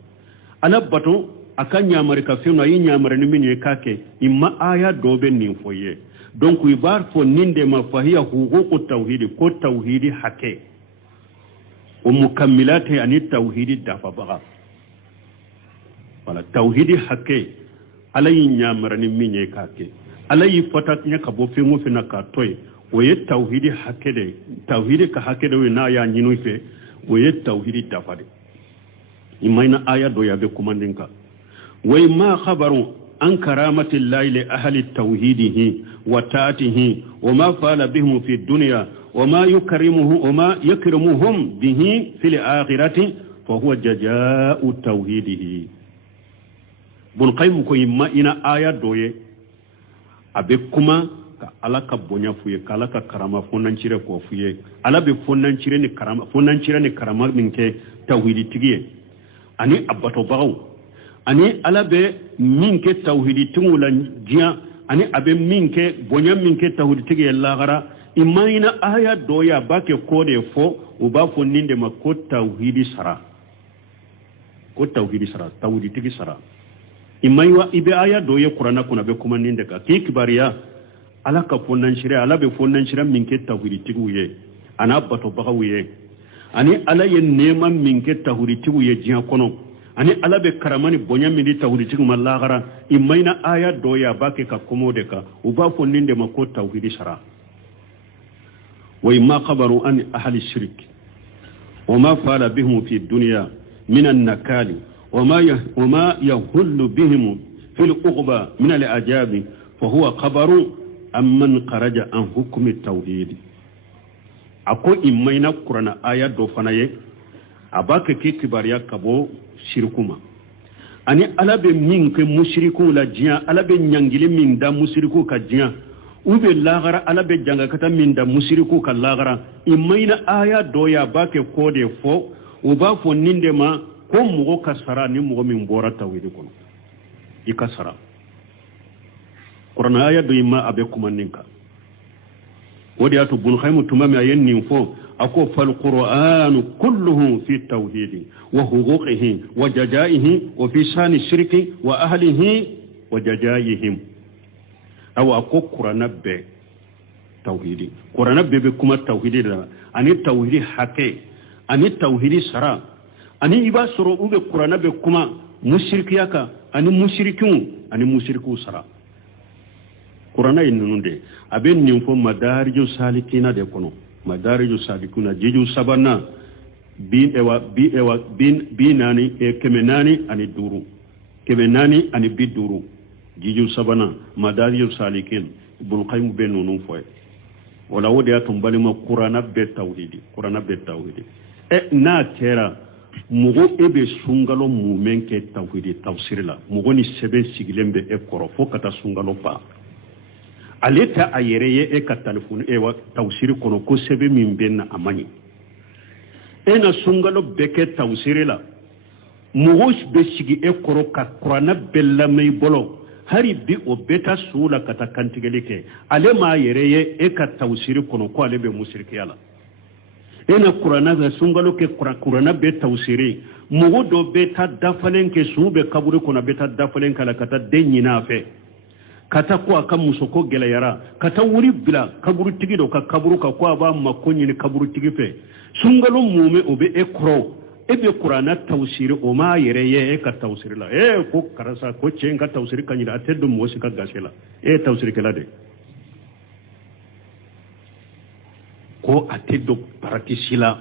ala bato aka nyamar ka feuna yi nyamara ni minye ka ke imma aya dobe nin foye donc ibar fo ninde ma fahiya huququ tawhid ko tawhidi hake o mukammilati ani tawhidi dafa baga wala tawhidi hakke alayi nyamarani minye kake alayi fatat nya kabo fe mo fe naka toy oye tawhidi hakke de tawhidi ka hakke de we na ya nyinu fe oye tawhidi dafade imayna aya do ya be kumandinka way ma khabaru عن كرامة الله لأهل توحيده وطاعته وما فعل بهم في الدنيا وما يكرمهم به في الآخرة فهو جزاء توحيده. بن قيم كويما إنا آيات دوية أبكما ala ka bonya fuye kala ka karama fonnancire ko fuye ala be fonnancire ni karama min ke tawhidi tigiye ani abato bagaw ani ala be min ke tawhidi tingula jiya ani abe min ke bonya min ke tawhidi tigiye lagara imayina aya doya bake kode fo o ba fo ninde ma ko tawhidi sara tawhidi tigi sara imaywa ibe aya doye qur'ana kuna be kuma ninde ka ki kibariya ala ka fonnancire ala be fonnancire min ke tawhidi tiguye ana bato bagawiye ani ala ye neman min ke tawhidi tiguye jiya kono ani ala be karamani bonya min di tawhidi tigu malagara imayna aya doya bake ka komode ka uba fonninde ma ko tawhidi shara wa imma khabaru an ahli shirk وما فعل بهم في الدنيا من النكال وما يهل بهم في الأغبى من الأجاب فهو خبر amman kharaja an hukumi tawhid ako imayna qur'ana aya do fanaye abaka ke kibariya kabo shirkuma ani alabe min ke mushriku la jiya alabe nyangile min da mushriku ka jiya ube lagara alabe janga kata min da mushriku ka lagara imayna aya do ya bake kode fo uba fo ninde ma ko mugo kasara ni mugo min bora tawhid kono ikasara Qur'ana aya do imma abe kumanninka wodi atu bun khaymu tumami ayen nin fo ako fal qur'an kulluhu fi tawhid wa huquqihi wa jajaihi wa fi shani shirki wa ahlihi wa jajaihim aw ako qur'ana be tawhid qur'ana be kuma tawhid da ani tawhid hake ani tawhid sara ani iba soro ube qur'ana be kuma mushrikiyaka ani mushriku sara Qur'ana inunde aben nyimfo madariju salikina de kono madariju salikuna jiju sabana binani kemenani ani duru kemenani ani biduru jiju sabana madariju salikin bul qayyim benunu foy wala wodi atum balima Qur'ana be tawhidi na tera mugo ebe sungalo mumenke tawhidi tafsirila mugo ni sebe sigilembe e korofo kata sungalo pa aleta ayereye e ka telefone e wa tawsiri kono ko sebe min benna amani ena sungalo beke tawsiri la mugo be sigi e koro ka Qur'ana bella may bolo hari bi o beta sula kata kantigeleke ale ma yereye e ka tawsiri kono ko ale be musirki yala ena Qur'ana ga sungalo ke Qur'ana be tawsiri mugo do beta dafalen ke sube kaburi kono beta dafalen kala kata denyina fe kata ko aka musoko gela yara kata wuri bila kaburu tigi do ka kaburu ka ko aba makonyi ni kaburu tigi fe sungalo mume obe ekro ebe Qur'ana tawsiri o ma yereye e ka tawsiri la ko karasa ko cenga tawsiri kanyira ateddo mo sika gasela tawsiri kala de ko ateddo paratisila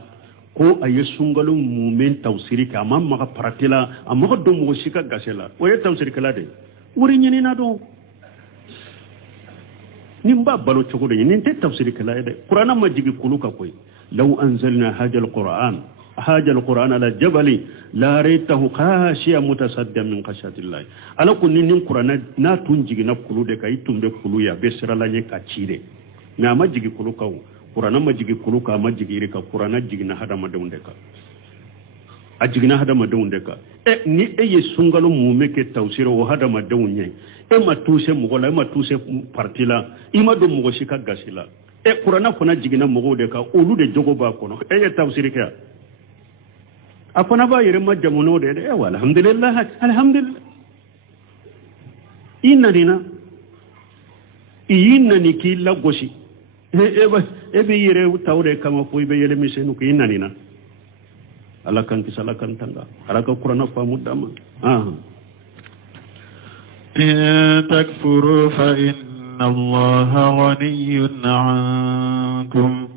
ko aye sungalo mume tawsiri ka mamma ka paratila amma do mo sika gasela tawsiri kala de wuri nyini na do nimba balo chogo de nin te tafsir kala de Qur'ana majigi kuluka koy law anzalna hadha alquran ala jabali la raytahu khashiya mutasaddian min khashatillah ala kun nin Qur'ana na tunjigi na kulu de kay tumbe kulu ya besira la nye ka chire na majigi kuluka Qur'ana majigi kuluka majigi rika Qur'ana jigi na hada madunde ka ajigina hada madunde ka ni eye sungalo mume ke tawsir o hada madunye ma tuse mugola ma tuse partila ima do mugo shika gasila Qur'ana fana jigina mugo de ka olu de jogo ba kono tafsir ka afana ba yere ma jamono de alhamdulillah inna ni ki la goshi be yere tawre kama fo be yele misenu ko inna nina ala kan kisala kan tanga araka Qur'ana fa mudama إن تكفروا فإن الله غني عنكم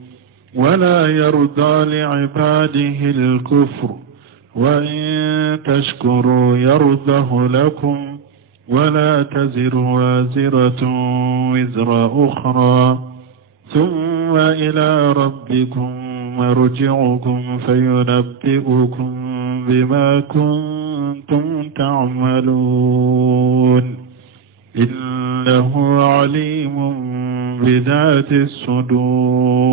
ولا يرضى لعباده الكفر وإن تشكروا يرضه لكم ولا تزر وازرة وزر أخرى ثم إلى ربكم مرجعكم فينبئكم بما كنتم تعملون إنه عليم بذات الصدور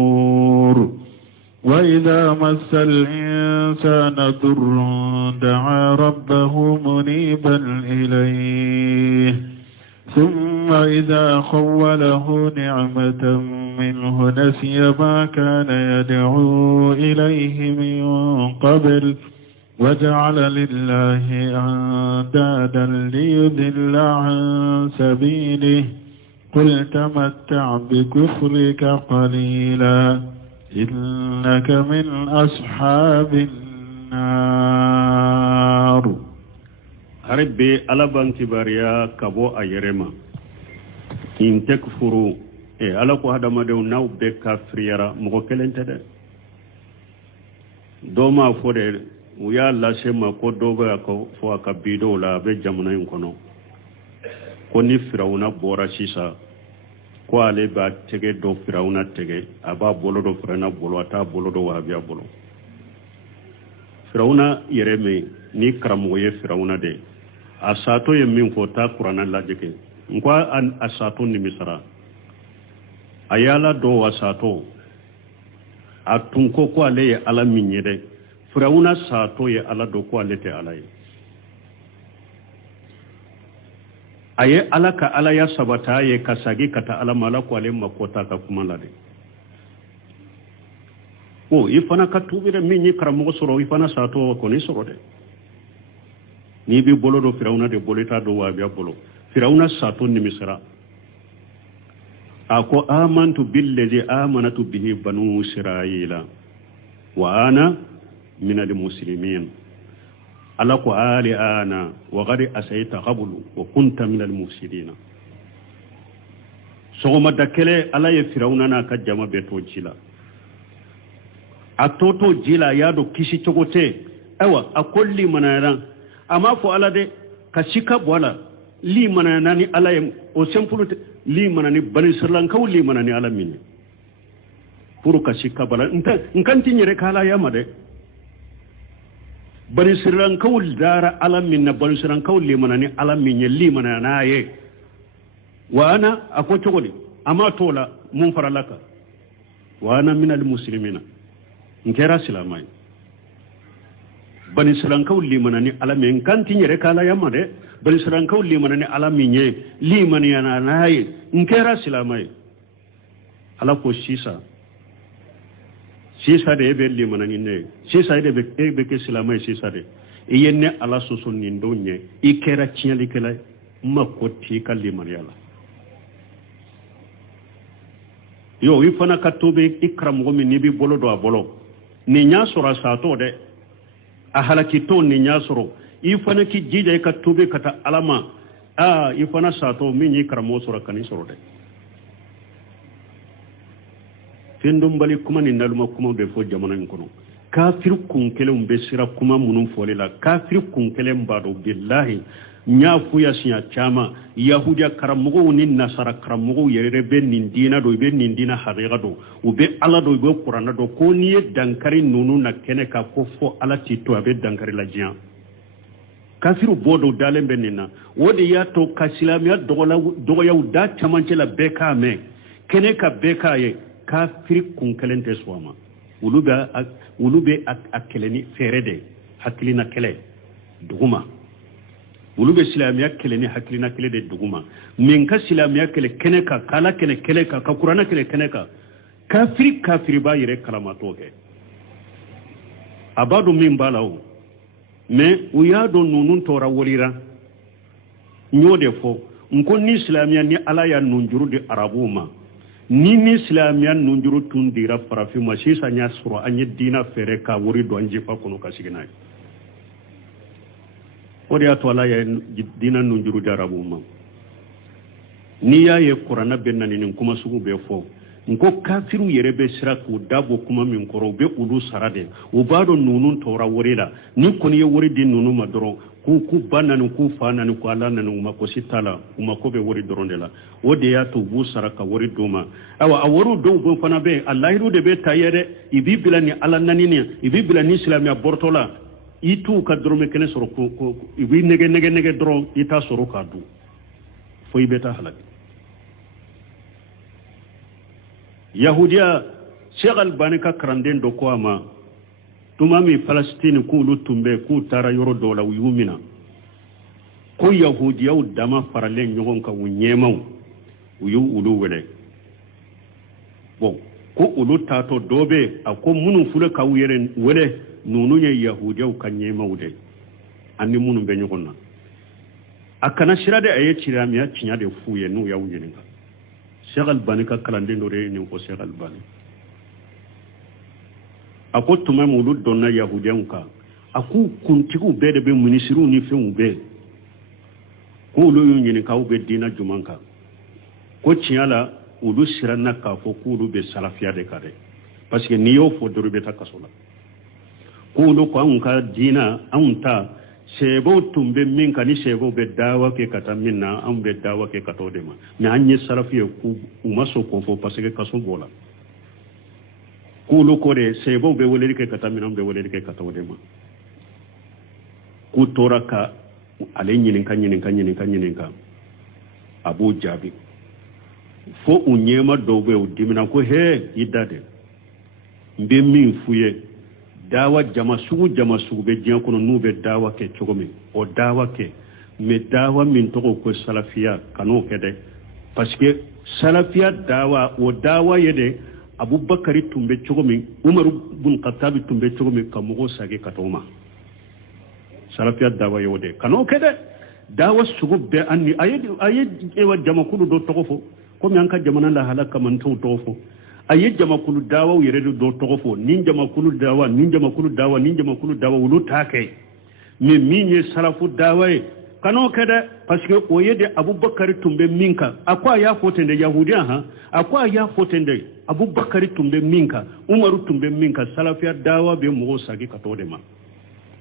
وإذا مس الإنسان ضر دعا ربه منيبا إليه ثم إذا خوله نعمة منه نسي ما كان يدعو إليه من قبل وجعل لله أندادا ليضل عن سبيله قل تمتع بكفرك قليلا إنك من أصحاب النار. harbe alaban kibariya kabo ayerema in tekfuru ala ko hada madew naw be kafriyara mo kelente de do ma fode uya la sema ko dogo ko fo aka bido la be jamuna en kono ko ni firawuna bora sisa ko ale ba tege do firawuna tege aba bolo do firawuna bolo ata bolo do wahabiya bolo firawuna yereme ni karamo ye firawuna de asato ye min ko ta qur'ana la jeke ngwa an asato ni misra ayala do asato atunko ko ale ye ala minyede firawuna sato ye ala do ko ale te ala ye aye ala ka ala ya sabata ye kasagi kata ala mala ko ale makota ka kuma la de o ifana ka tubire min ni karamo soro ifana sato ko ni soro de ni bi bolo do firawuna de boleta do wabiya bolo firawuna sato ni misra ako amantu billazi amanatu bihi banu israila wa ana min almuslimin ala ko ali ana wa gadi asayta qablu wa kunta min almufsidin so ma dakele ala ye firawuna na ka jama beto jila atoto jila yado kishi togote awa akolli manana amma fo ala de ka shika bola li manana ni ala ye o simple li manani bani sirlan kaw li manani ala min pour ka shika bala nkan tinyere kala yama de bani sirlan kaw dara ala min na bani sirlan kaw li manani ala min li manana ye wa ana ako togoli amma tola mun faralaka wa ana min al muslimina ngera silamai bani sirankaw limanani ala men kanti nyere kala yamma de bani sirankaw limanani ala minye limani yana nayi ngera silamai ala ko sisa de be limanani ne sisa de be ke silamai sisa de yenne ala soso nindo nye ikera chiali kala makoti kalimani ala yo ifana katobe ikram go min nibi bolo do abolo ni nya sura sato de a halakito ni nya suro ifana ki jija ka tobe kata alama ifana sato min yi karamo sura kani suro de fendum bali kuma ni naluma kuma be fo jamana en kono kafir kun kelum be sira kuma munum fole la kafir kun kelem bado billahi nya fuya sinya chama yahudiya karamugo ni nasara karamugo yerere be nin dina do be nin dina haqiqa do u be ala do be qur'ana do ko ni dankari nunu na kene ka ko fo ala ti to be dankari la jian kafiru bodo dalembe nina wodi ya to kasilamiya dogo yaw da chamanche la beka me kene ka beka ye kafir kun kelente swama ulube akeleni ferede hakilina kele duguma ulube silamiya kele ni hakilina kele de duguma min ka silamiya kele kene ka kala kele ka qur'ana kele ka kafiri ba yire kalamato ke abadu min balawo me uyado nunun tora wolira nyode fo nko ni silamiya ni ala ya nunjuru de arabuma ni silamiya nunjuru tundira farafi ma sisa nya suro anye dina fere ka wori do anje fa kono ka siginai odi ato ala ya dina nunjuru de arabuma ni ya ye qur'ana benna ni kuma sugu be fo nko kafiru yere be sira ku dabo kuma min koro be ulu sarade o bado nunun tora worida ni koni ye wori din nunu madoro ku bananu ku fananu ku ala nanu ma ko sitala kuma ko be wori dorondela o de ya to bu saraka wori doma awa aworu do bo fana be allahiru de be tayere ibi bilani ala nanini ibi bilani islamia bortola itu ka dorome kene soro ko ibi nege doro ita soro ka du fo ibeta halaki yahudiya Sheikh Albani ka karanden do ko ama tumami Palestine ku lutumbe ku tara yoro dola yumina ko yahudiya dama faralen nyogon ka wunyemaw uyu ulu wele bon ko ulu tato dobe ako munu fule ka wuyere wele nunu ye yahudiya ka nyemaw de anni munu be nyogonna akana shirade aye chiramiya chinya de fuye nu ya wunyeninga Sheikh Albani ka karanden do re ni ko Sheikh Albani ako tuma mulu donna yahudiyan ka aku kuntigu be de be munisiru ni fengu be ko lu yuni ka ube dina jumanka ko tiala ulu siranna ka fo ko lu be salafiya de kare parce que ni yo fo dorube ta kasola ko lu ko an ka dina an ta sebo tumbe min ka ni sebo be dawa ke kata minna an be dawa ke kato de ma ni anye salafiya ku umaso ko fo parce que kaso bola kulu kore sebo be woleli ke kata minam be woleli ke kata wodema ku toraka ale nyinin kan abu jabi fo unyema dobe udimina ko he idade mbe min fuye dawa jama sugu be jian kono nube dawa ke chogomi o dawa ke me dawa min to ko salafiya kano kede parce que salafiya dawa o dawa yede abubakari tumbe chogomi umaru bun khattabi tumbe chogomi kamugo sage katoma salafiya dawa yode kano kede dawa sugu be anni ayed ewa jamakulu do togofo ko mi anka jamana la halaka man to togofo ayed jamakulu dawa yere do togofo nin jamakulu dawa wulu take mi minye salafu dawa kano kede parce que oyede abubakari tumbe minka akwa ya fotende yahudiya ha akwa ya fotende abubakari tumbe minka umaru tumbe minka salafiya dawa be mo sagi katode ma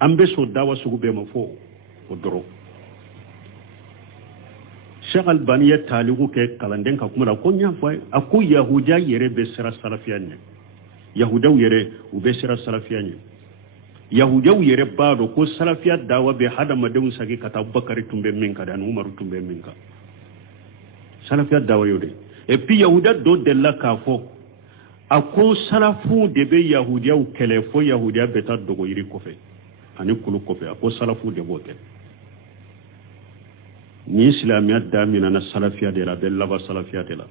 ambe so dawa sugu be ma fo odoro Sheikh Albani ya taligu ke kalanden ka kuma ko nya fa aku yahudiya yere be sira salafiya ne yahudaw yere u be sira salafiya ne yahudaw yere baado ko salafiya dawa be hada madun sagi kata abubakari tumbe minka dan umaru tumbe minka salafiya dawa yode et puis yahuda do de la kafo ako salafu de be yahudiya u kele fo yahudiya beta dogo yiri kofe ani kulu kofe ako salafu de bote ni islamiya damina na salafiya de la be laba salafiya de la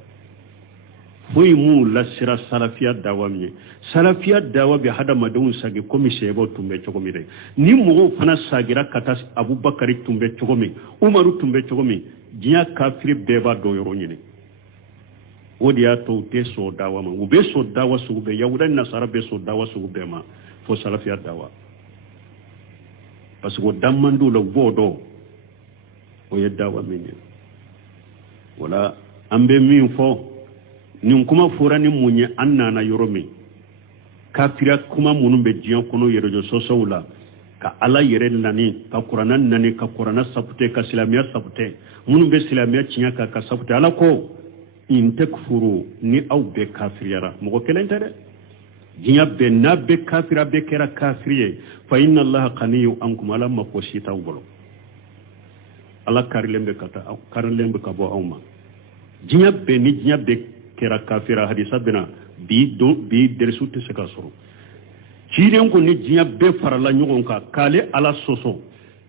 foyi mu la sira salafiya dawa mi salafiya dawa be hada madun sagi komi sebo tumbe chogomi de ni mo fana sagira kata abubakari tumbe chogomi umaru tumbe chogomi jiya kafiri beba do yoro nyini odiya to te so dawa ma ube so dawa su be yahudan nasara be so dawa su be ma fo salafiya dawa parce que damando lo bodo o ye dawa minne wala ambe min fo nin kuma furani munye annana yoromi kafira kuma munun be jiyan kono yerejo sosowula ka ala yere nani ka qur'ana sabute ka silamiya sabute munun be silamiya cinya ka sabute ala ko in takfuru ni aw be kafiriyara mo kelente de jinya be na be kafira be kera kafiriye fa inna allaha qaniyyu ankum ala ma ko sita wolo ala karilembe ka bo awma jinya be kera kafira hadisa bena bi dersu te seka soro ciren ko ni jinya be farala nyogon ka kale ala soso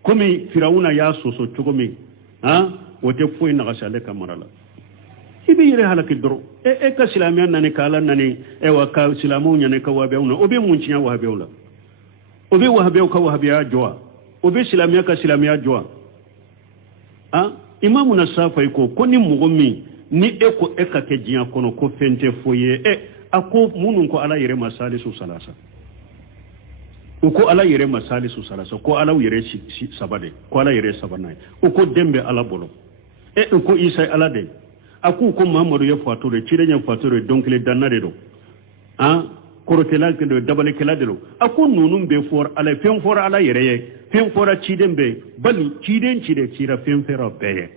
komi firawuna ya soso chogomi ha wote foi na gasale kamarala ibi yere halaki doro e ka silamiya nani kala nani e wa ka silamu nyane ka wabeuna obe munchinya wabeula obe wahabeu ka wahabia joa obe silamiya ka silamiya joa ha imamu na safa iko koni mugomi ni eko eka ke jiya kono ko fente foye ako munun ko ala yere masalisu salasa uko ala yere masalisu salasa ko ala yere sabade ko ala yere sabanai uko dembe ala bolo uko isa ala de aku ko Muhammadu ya fatore cire ya fatore donc le danare do korotela ke do dabale kala do aku nunum be for ala fen for ala yereye fen for ciden be bal ciden cide cira fen fera be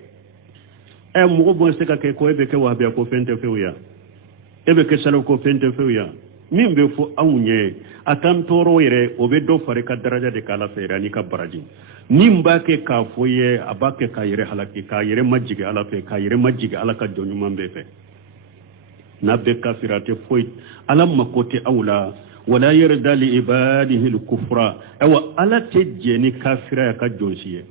mo bo se ka ke ko be ke wa be ko fente fewya ebe ke salo ko fente fewya min be fo awnye atan toro yere o be do fare ka daraja de kala fera ni ka baraji nim ba ke ka foye abake ka yere halaki ka yere majjige ala fe ka yere majjige ala ka jonu mambe fe nabbe kafirate foy alam makote awla wala yarda li ibadihi al-kufra awa ala tejje ni kafira ya ka jonsiye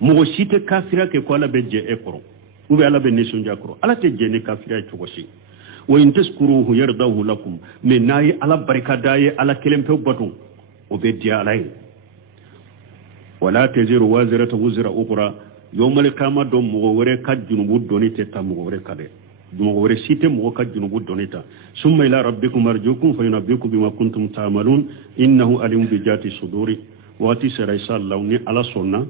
mo shite kafira ke ko ala beje ekoro ube ala be nation jakoro ala tejje ni kafira ya chogosi wa in taskuruhu yardahu lakum min nayi ala barkadaye ala kelempe batu obedia alay wala taziru waziratu wuzra ukhra yawmal qiyamah do mo wore kajjunubu donite tam mo wore kade mo wore site mo kajjunubu donita summa ila rabbikum arjukum fayunabbiukum bima kuntum ta'malun innahu alim bi jati suduri wa tisra inshallah ni ala sunna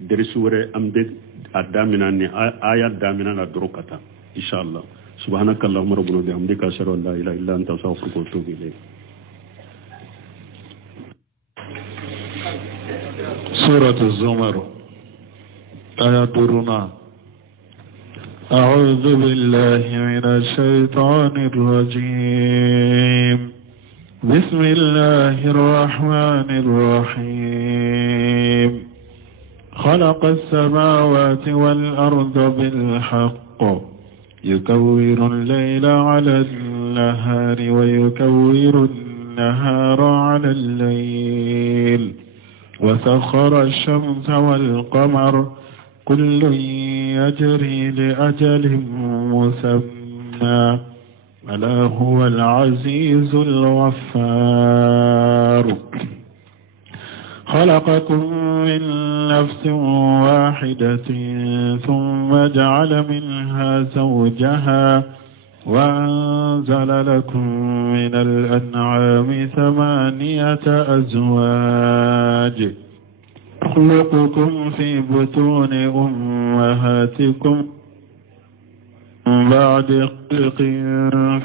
derisu wore ambe adamina ni ayat damina na durukata inshallah subhanakallahumma rabbuna bihamdika ashhadu an la ilaha illa anta astaghfiruka wa atubu ilayk. سورة الزمر آيات الرنا أعوذ بالله من الشيطان الرجيم بسم الله الرحمن الرحيم خلق السماوات والأرض بالحق يكور الليل على النهار ويكور النهار على الليل وسخر الشمس والقمر كل يجري لأجل مسمى ألا هو العزيز الغفار خلقكم من نفس واحدة ثم جعل منها زوجها وأنزل لكم من الأنعام 8 أزواج يخلقكم في بطون أمهاتكم بعد خلق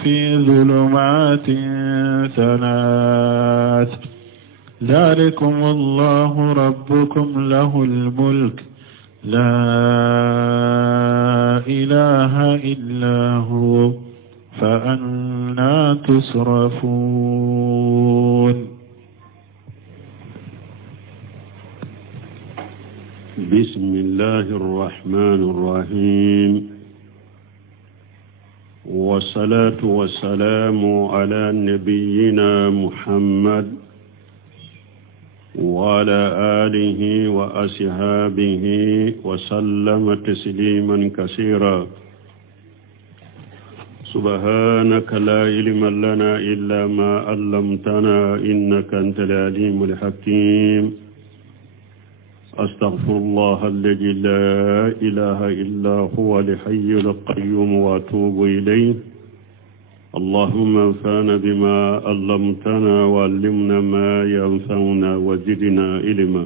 في ظلمات 3 ذلكم الله ربكم له الملك لا إله إلا هو فأنا تصرفون. بسم الله الرحمن الرحيم والصلاة والسلام على نبينا محمد وعلى آله وأصحابه وسلم تسليما كثيرا سبحانك لا علم لنا إلا ما علمتنا إنك أنت العليم الحكيم أستغفر الله الذي لا إله إلا هو الحي القيوم وأتوب إليه اللهم انفعنا بما علمتنا وعلمنا ما ينفعنا وزدنا علما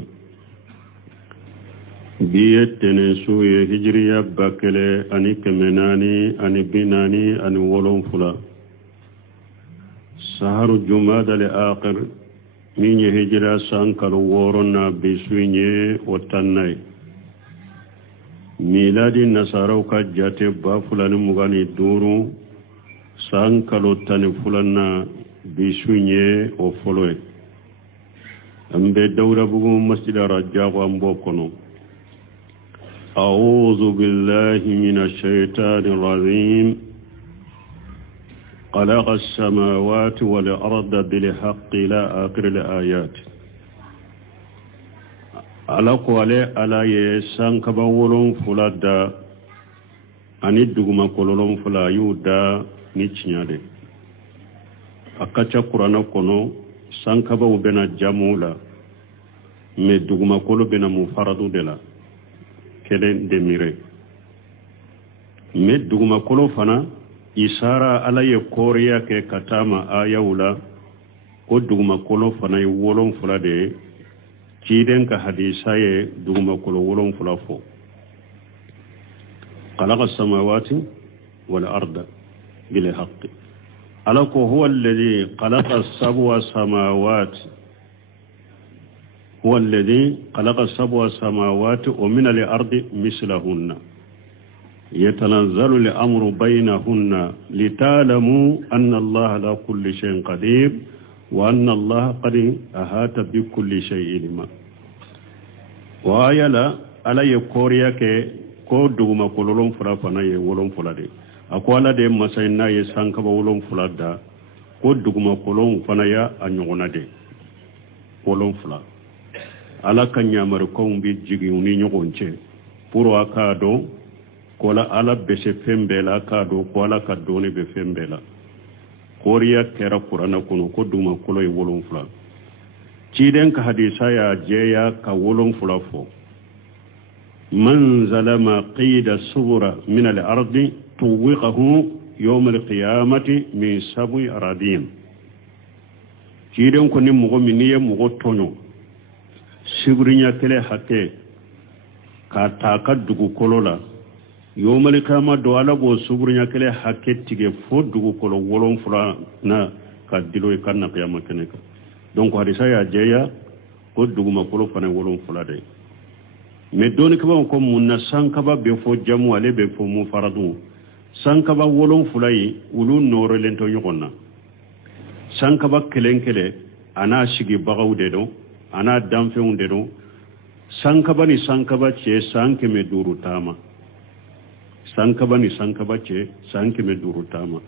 بيتنا سوية هجرية باكلة أني كمناني أني بناني أني ولون فلا سهر الجماد الآخر من هجرة سانكر وورنا بسويني وطناي ميلاد النصارى وكجات بافلان مغاني دورو sankalo tani fulanna bisunye o foloe ambe dawra bugu masjid rajago ambo kono a'udhu billahi minash shaitanir rajim خلق السماوات والأرض بالحق إلى آخر الآيات على قولي على يسان كباولون فلادا أني دغما كولون فلا يودا ni cinyade akacha qur'ana kono sankaba ubena jamula me duguma kolo bena mufaradu dela kelen demire me duguma kolo fana isara ala ye koriya ke katama ayawula ko duguma kolo fana ye wolon fula de ciden ka hadisa ye duguma kolo wolon fula fo khalaqa samawati والأرض بالحق ألك هو الذي خلق السبع سماوات هو الذي خلق السبع سماوات ومن الأرض مثلهن يتنزل الأمر بينهن لتعلموا أن الله على كل شيء قدير وأن الله قد أحاط بكل شيء علما وآية لا على يكوريا ko duguma kololon fula fana ye wolon fula de a ko ala de masay n'a ye sankaba wolon fula da ko duguma kolon fana ya a ɲɔgɔnna de wolon fula ala ka ɲamarikaw bi jigi u ni ɲɔgɔn cɛ pour a k'a dɔn ko ala bɛse fɛn bɛɛ la a k'a dɔn ko ala ka dɔɔni bɛ fɛn bɛɛ la koriya kɛra kuranna kɔnɔ ko duguma kolo ye wolon fula ciden ka hadisa y'a jɛya ka wolon fula fɔ من ظلم قيد الصبر من الأرض طوقه يوم القيامة من سبع أراضين كيدن كوني مغو مني مغو تونو سبرنيا كله حتى كاتاكا دوغو كولولا يوم القيامة دوالا بو سبرنيا كله حتى تيجي فو دوغو كولو ولون فلا نا كدلو يكنا قيامة كنك دونك حديثا يا جيا ko duguma kolo fana wolon fula de mais doni kaba ko munna sankaba be fo jamu ale be fo mu faradu sankaba wolon fula yi ulu noro lento yogonna sankaba kelenkele ana sigi bagawde do ana damfeunde do sankaba ni sankaba ce sanke me duru tama sankaba ni sankaba ce sanke me duru tama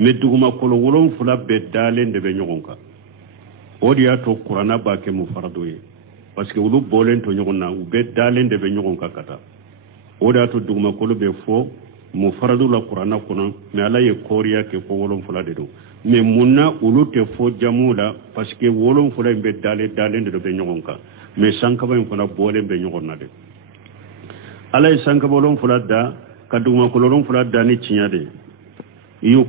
me duguma kolo wolon fula be dalende be nyogonka odiya to qur'ana ba ke mu faradu yi parce que ulu bolen to nyogonna u be dalen de be nyogon kakata oda to duguma kolo be fo mu faradu la qur'ana kuna me ala ye koriya ke ko wolon fula de do me munna ulu te fo jamula parce que wolon fula be dalen de be nyogon ka me sanka ba fona bolen be nyogonna de ala ye sanka bolon fula da ka duguma kolo lon fula da ni cinya de yu